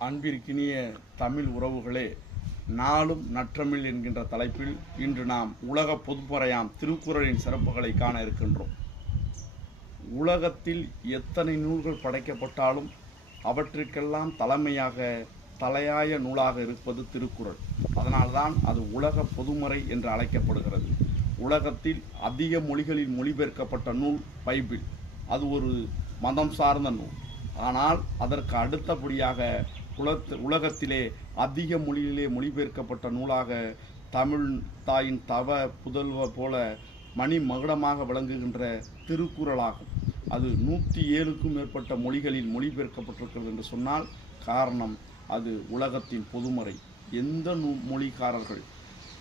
அன்பிற்கினிய தமிழ் உறவுகளே, நாளும் நற்றமிழ் என்கின்ற தலைப்பில் இன்று நாம் உலக பொதுப்பறையாம் திருக்குறளின் சிறப்புகளை காண இருக்கின்றோம். உலகத்தில் எத்தனை நூல்கள் படைக்கப்பட்டாலும் அவற்றிற்கெல்லாம் தலையாய நூலாக இருப்பது திருக்குறள். அதனால்தான் அது உலக பொதுமறை என்று அழைக்கப்படுகிறது. உலகத்தில் அதிக மொழிகளில் மொழிபெயர்க்கப்பட்ட நூல் பைபிள். அது ஒரு மதம் சார்ந்த நூல். ஆனால் அதற்கு அடுத்தபடியாக உலகத்திலே அதிக மொழியிலே மொழிபெயர்க்கப்பட்ட நூலாக தமிழ் தாயின் தவ புதல்வர் போல மணிமகுடமாக விளங்குகின்ற திருக்குறளாகும். அது 107க்கும் மேற்பட்ட மொழிகளில் மொழிபெயர்க்கப்பட்டிருக்கிறது என்று சொன்னால் காரணம் அது உலகத்தின் பொதுமறை. எந்த மொழிக்காரர்கள்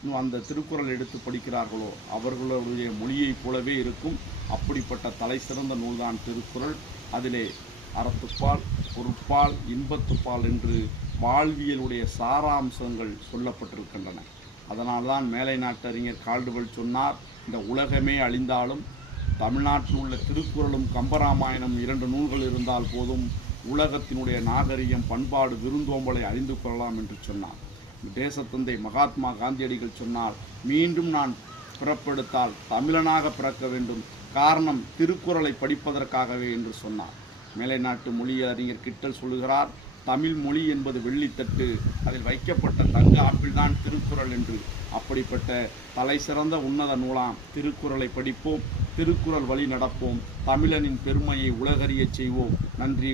அந்த திருக்குறள் எடுத்து படிக்கிறார்களோ அவர்களுடைய மொழியைப் போலவே இருக்கும். அப்படிப்பட்ட தலை சிறந்த நூல்தான் திருக்குறள். அதிலே அறத்துப்பால், பொருட்பால், இன்பத்துப்பால் என்று வாழ்வியலுடைய சாராம்சங்கள் சொல்லப்பட்டிருக்கின்றன. அதனால்தான் மேலை நாட்டறிஞர் கால்டுவெல் சொன்னார், இந்த உலகமே அழிந்தாலும் தமிழ்நாட்டில் உள்ள திருக்குறளும் கம்பராமாயணம் 2 நூல்கள் இருந்தால் போதும், உலகத்தினுடைய நாகரிகம், பண்பாடு, விருந்தோம்பலை அறிந்து கொள்ளலாம் என்று சொன்னார். தேசத்தந்தை மகாத்மா காந்தியடிகள் சொன்னார், மீண்டும் நான் பிறப்பெடுத்தால் தமிழனாக பிறக்க வேண்டும், காரணம் திருக்குறளை படிப்பதற்காகவே என்று சொன்னார். மேலை நாட்டு மொழியறிஞர் கிட்டல் சொல்லுகிறார், தமிழ் மொழி என்பது வெள்ளித்தட்டு, அதில் வைக்கப்பட்ட தங்க ஆப்பிள் தான் திருக்குறள் என்று. அப்படிப்பட்ட தலை சிறந்த உன்னத நூலாம் திருக்குறளை படிப்போம், திருக்குறள் வழி நடப்போம், தமிழனின் பெருமையை உலகறியச் செய்வோம். நன்றி.